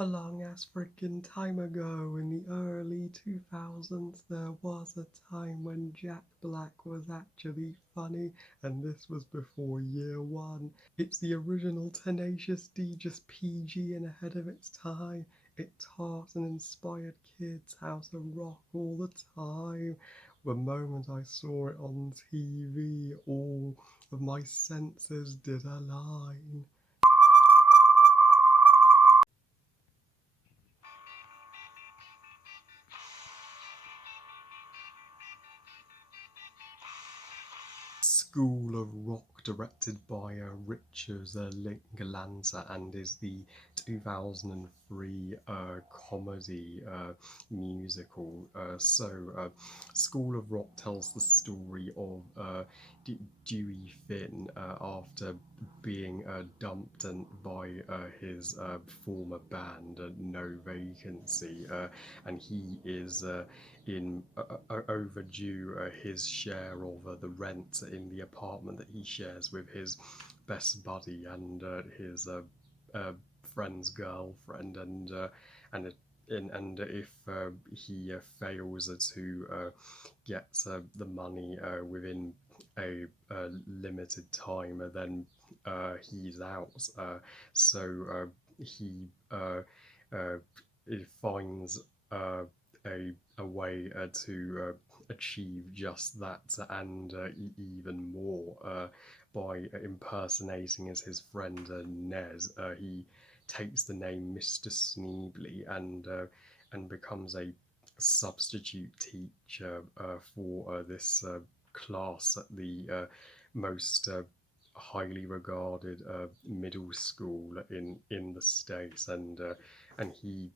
A long ass freaking time ago in the early 2000s, there was a time when Jack Black was actually funny, and this was before year one. It's the original Tenacious D, just PG and ahead of its time. It taught and inspired kids how to rock all the time. The moment I saw it on TV, all of my senses did align. School of Rock, directed by Richard Linklater, and is the 2003 comedy musical. School of Rock tells the story of Dewey Finn after being dumped by his former band, No Vacancy, and he is in overdue his share of the rent in the apartment that he shares with his best buddy and his friend's girlfriend, and if he fails to get the money within a limited time, then he's out. He uh, finds a way to achieve just that and even more by impersonating as his friend Nez. He takes the name Mr. Sneebly and becomes a substitute teacher for this class at the most highly regarded middle school in the States, and he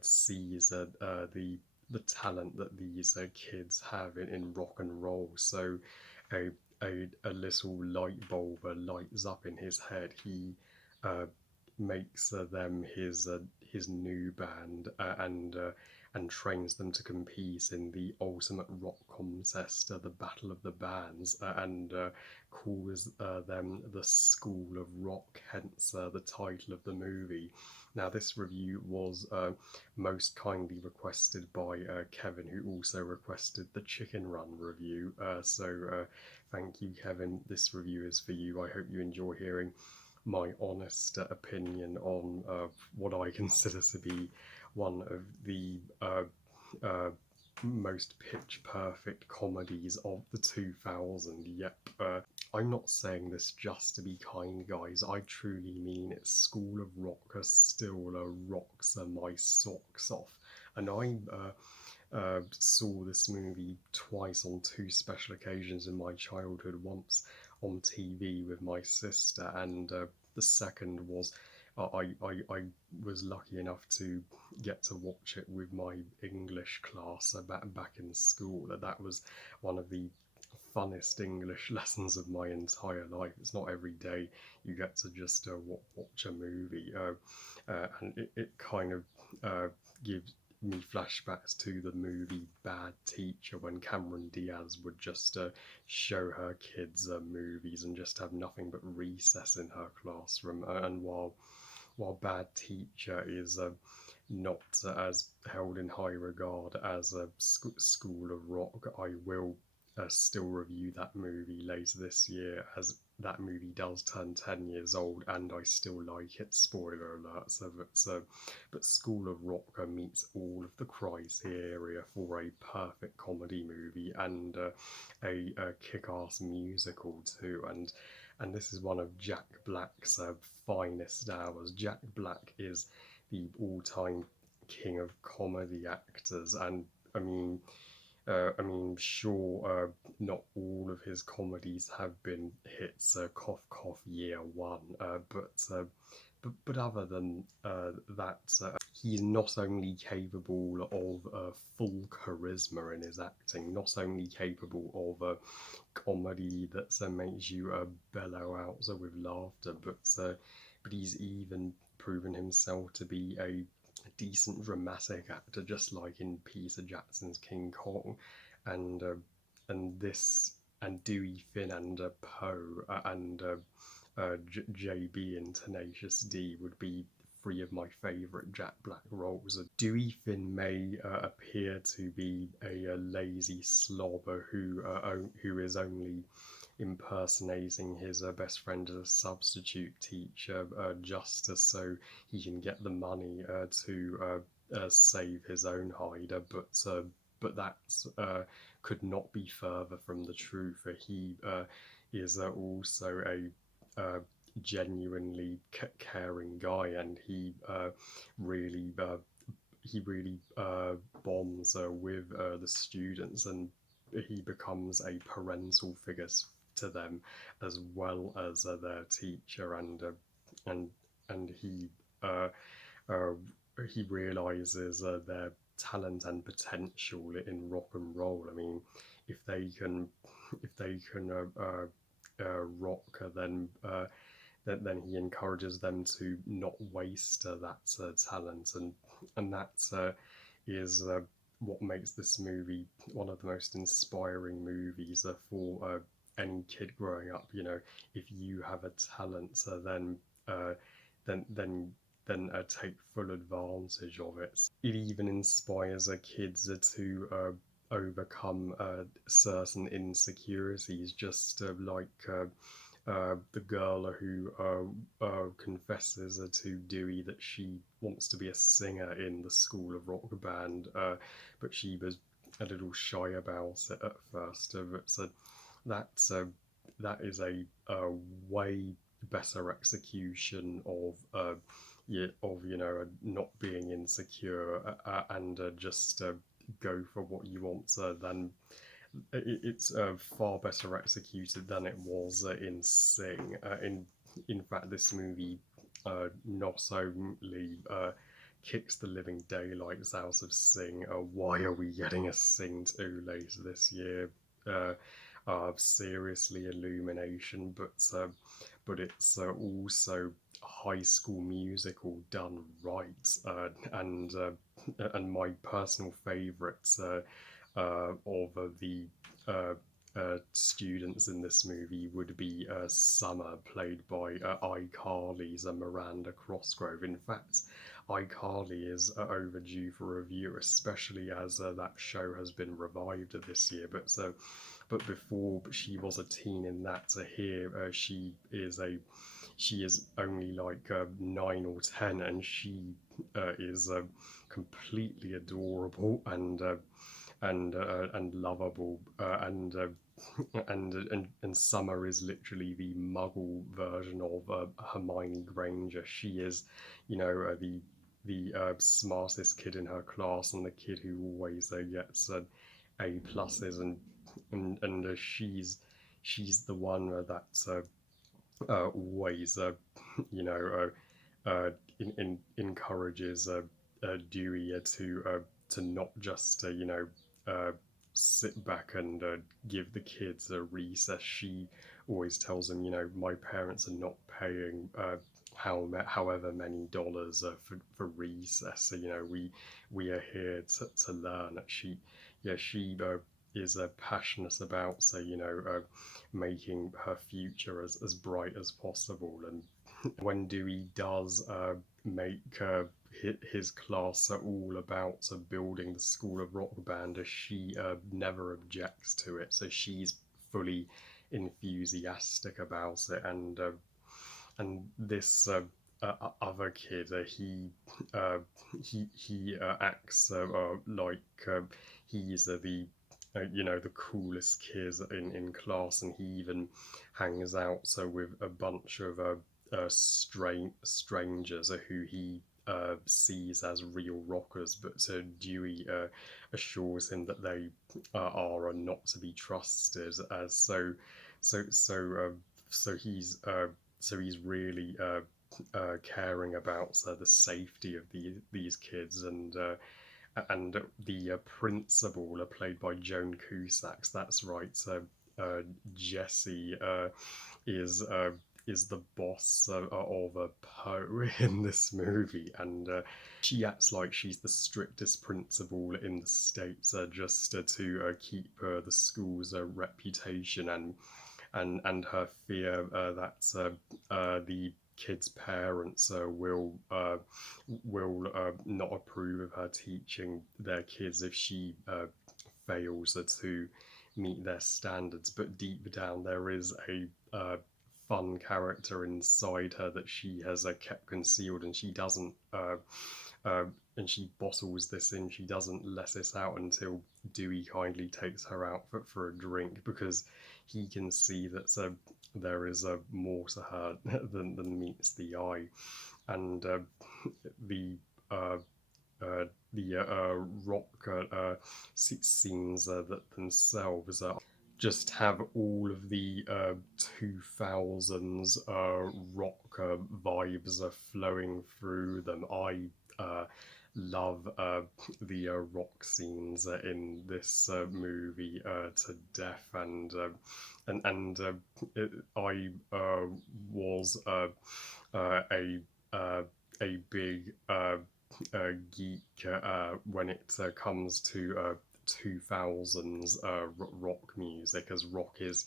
sees the talent that these kids have in rock and roll. So a, a little light bulb lights up in his head. He uh, makes them his new band and trains them to compete in the ultimate rock contest, the Battle of the Bands, and calls them the School of Rock, hence the title of the movie. Now, this review was most kindly requested by Kevin, who also requested the Chicken Run review. Thank you, Kevin. This review is for you. I hope you enjoy hearing my honest opinion on what I consider to be one of the uh, most pitch perfect comedies of the 2000s. Yep, I'm not saying this just to be kind, guys. I truly mean it. School of Rock still rocks my socks off. And I saw this movie twice on two special occasions in my childhood. Once on TV with my sister, and the second was I was lucky enough to get to watch it with my English class back in school. That was one of the funnest English lessons of my entire life. It's not every day you get to just watch a movie, and it kind of gives me flashbacks to the movie Bad Teacher, when Cameron Diaz would just show her kids movies and just have nothing but recess in her classroom. And while Bad Teacher is not as held in high regard as School of Rock, I will still review that movie later this year, as that movie does turn 10 years old and I still like it. Spoiler alert. But School of Rock meets all of the criteria for a perfect comedy movie and a kick-ass musical too. And this is one of Jack Black's finest hours. Jack Black is the all-time king of comedy actors, and sure, not all of his comedies have been hits. Cough, cough, year one. But other than that, he's not only capable of full charisma in his acting, not only capable of comedy that makes you bellow out with laughter, but he's even proven himself to be a decent dramatic actor, just like in Peter Jackson's King Kong, and uh, and Dewey Finn and Poe and JB in Tenacious D would be three of my favourite Jack Black roles. Dewey Finn may appear to be a lazy slobber who is only impersonating his best friend as a substitute teacher just so he can get the money to save his own hide. But that could not be further from the truth. He is also a genuinely caring guy, and really he really bonds with the students, and he becomes a parental figure to them as well as their teacher, and and uh, uh, he realizes their talent and potential in rock and roll. I mean, if they can rock, then he encourages them to not waste that talent, and that is what makes this movie one of the most inspiring movies for any kid growing up. You know, if you have a talent, uh, then then take full advantage of it. It even inspires kids to overcome certain insecurities, just the girl who confesses to Dewey that she wants to be a singer in the School of Rock band, but she was a little shy about it at first. So that's that is a way better execution of not being insecure and just go for what you want than it's far better executed than it was in Sing. In fact, this movie not only kicks the living daylights out of Sing. Why are we getting a Sing 2 later this year? Seriously, Illumination, but it's also High School Musical done right, and my personal favourites of the uh, students in this movie would be Summer, played by iCarly's Miranda Crossgrove. In fact, iCarly is overdue for review, especially as that show has been revived this year. But before she was a teen in that, here she is only like 9 or 10, and she is completely adorable and lovable, and Summer is literally the Muggle version of Hermione Granger. She is, the smartest kid in her class and the kid who always gets A pluses, and she's the one that's always you know encourages Dewey to not just uh, sit back and give the kids a recess. She always tells them, my parents are not paying however many dollars for recess. So, we are here to learn. She is passionate about, so making her future as bright as possible. And when Dewey does make his class all about building the School of Rock band, she never objects to it. So she's fully enthusiastic about it, and this other kid, he acts like he's the coolest kid in class, and he even hangs out with a bunch of strangers who he sees as real rockers, but Dewey assures him that they are not to be trusted. So so uh, so he's really caring about the safety of these kids, and the principal, played by Joan Cusack. That's right. Jessie is is the boss of a Poe in this movie, and she acts like she's the strictest principal in the states, just to keep the school's reputation, and her fear that the kids' parents will not approve of her teaching their kids if she fails to meet their standards. But deep down, there is a fun character inside her that she has kept concealed, and she doesn't. Uh, and she bottles this in. She doesn't let it out until Dewey kindly takes her out for a drink because he can see that there is more to her than meets the eye, and the uh, rock scenes that themselves just have all of the 2000s rock vibes flowing through them. I love the rock scenes in this movie to death, and I was a a big geek when it comes to 2000s rock music, as rock is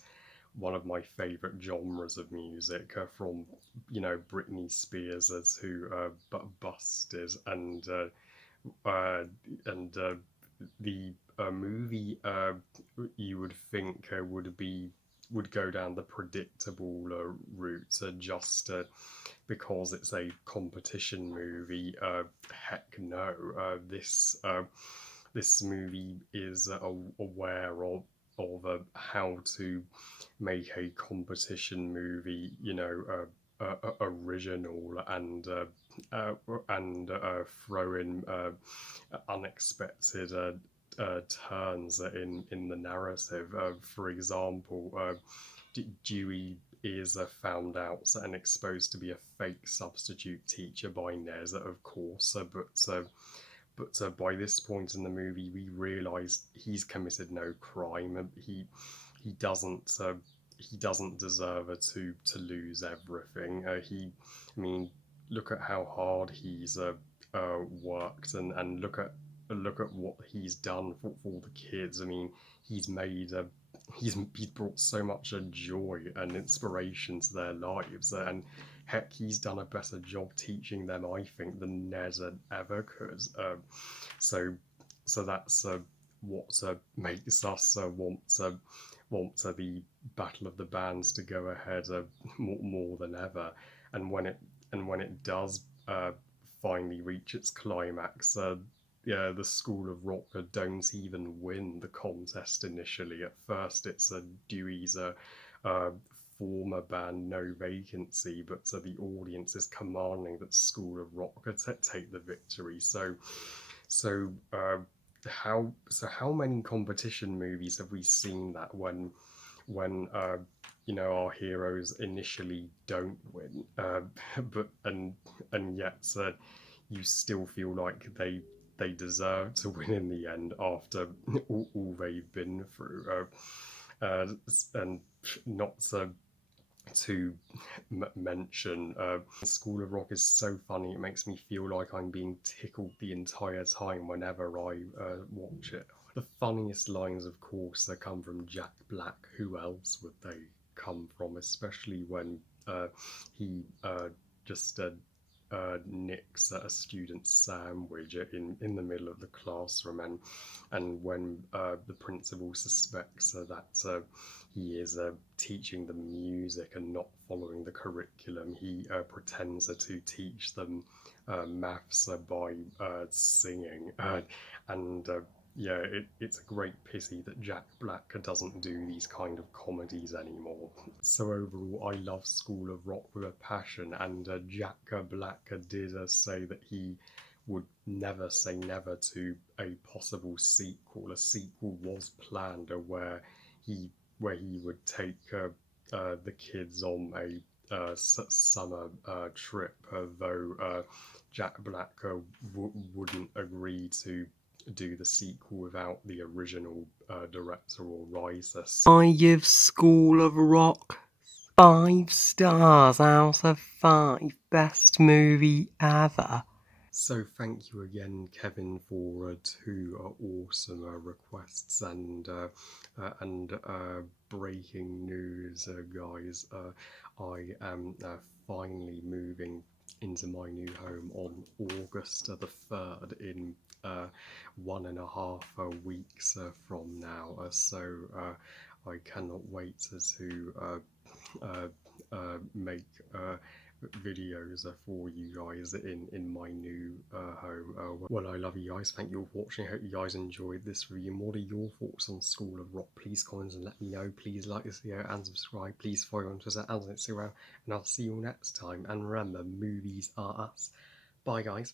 one of my favorite genres of music, from Britney Spears to Busted, uh, and the movie you would think would go down the predictable route, just because it's a competition movie. Heck no. This movie is aware how to make a competition movie, original, and throw in unexpected turns in the narrative. For example, Dewey is found out and exposed to be a fake substitute teacher by Nez, of course, but by this point in the movie, we realise he's committed no crime. He doesn't he doesn't deserve to lose everything. I mean, look at how hard he's worked, and look at what he's done for the kids. I mean, he's made he's brought so much joy and inspiration to their lives, and heck, he's done a better job teaching them, I think, than Ned ever could. So, so that's what makes us want the Battle of the Bands to go ahead more than ever. And when it does finally reach its climax, yeah, the School of Rock don't even win the contest initially. At first, it's Dewey's uh, former band, No Vacancy, but the audience is commanding that School of Rock take the victory. So how many competition movies have we seen that when our heroes initially don't win, but and yet you still feel like they deserve to win in the end after all they've been through, and not to mention, School of Rock is so funny. It makes me feel like I'm being tickled the entire time whenever I watch it. The funniest lines, of course, come from Jack Black. Who else would they come from? Especially when he just nicks a student's sandwich in the middle of the classroom, and when the principal suspects that he is teaching them music and not following the curriculum, he pretends to teach them maths by singing, and yeah, it's a great pity that Jack Black doesn't do these kind of comedies anymore. So overall, I love School of Rock with a passion, and Jack Black did say that he would never say never to a possible sequel. A sequel was planned he where he would take the kids on a summer trip, though Jack Black wouldn't agree to do the sequel without the original director or writer. I give School of Rock 5 stars out of 5. Best movie ever. So thank you again, Kevin, for two awesome requests and breaking news, guys. I am finally moving into my new home on August the 3rd in 1.5 weeks from now. I cannot wait to make videos for you guys in my new home. Well, I love you guys. Thank you for watching. I hope you guys enjoyed this review. What are your thoughts on School of Rock? Please comment and let me know. Please like this video and subscribe. Please follow on Twitter and Instagram. And I'll see you all next time. And remember, movies are us. Bye, guys.